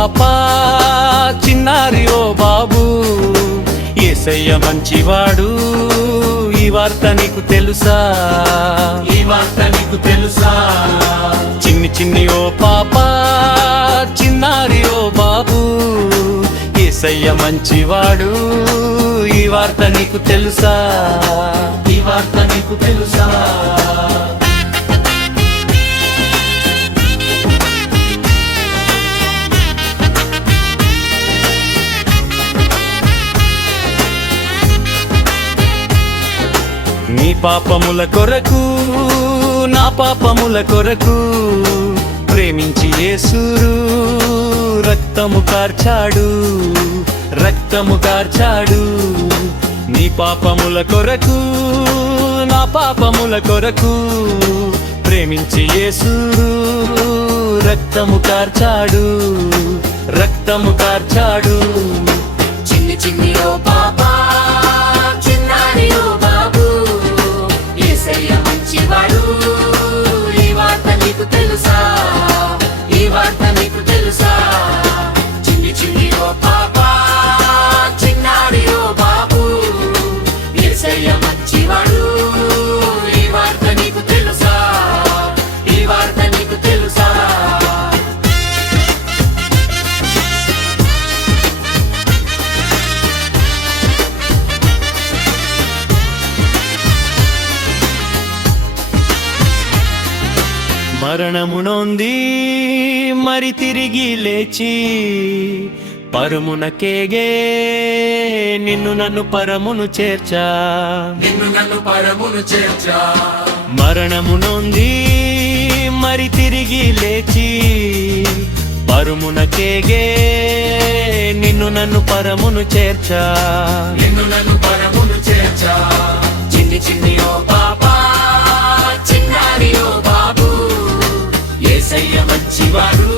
పాప చిన్నారి ఓ బాబు, యేసయ్య మంచివాడు, ఈ వార్త నీకు తెలుసా? ఈ వార్త నీకు తెలుసా? చిన్ని చిన్ని ఓ పాప చిన్నారి ఓ బాబు, యేసయ్య మంచివాడు, ఈ వార్త నీకు తెలుసా? ఈ వార్త నీకు తెలుసా? నీ పాపముల కొరకు నా పాపముల కొరకు ప్రేమించి యేసురు రక్తము కార్చాడు, రక్తము కార్చాడు. నీ పాపముల కొరకు నా పాపముల కొరకు ప్రేమించి యేసురు రక్తము కార్చాడు, రక్తము కార్చాడు. చిన్ని చిన్ని ఓ పాపా చిన్నారి ఓ బాబు, యేసయ్య మంచివాడు, ఈ వార్త నీకు తెలుసా? ఈ వార్త నీకు తెలుసా? చిన్ని చిన్ని ఓ పాపా చిన్నారి ఓ బాబు, యేసయ్య మంచివాడు, ఈ వార్త నీకు తెలుసా? ఈ వార్త నీకు తెలుసా? మరణము నొంది మరి తిరిగి లేచి పరమునకేగే నిన్ను నన్ను పరమును చేర్చా, నిన్ను నన్ను పరమును చేర్చా. మరణము నొంది మరి తిరిగి లేచి పరమునకేగే నిన్ను నన్ను పరమును చేర్చా, నిన్ను నన్ను పరమును చేర్చా. చిన్ని చిన్ని ఓ పాపా చిన్నారి ఓ బాబు, యేసయ్య మంచివాడు,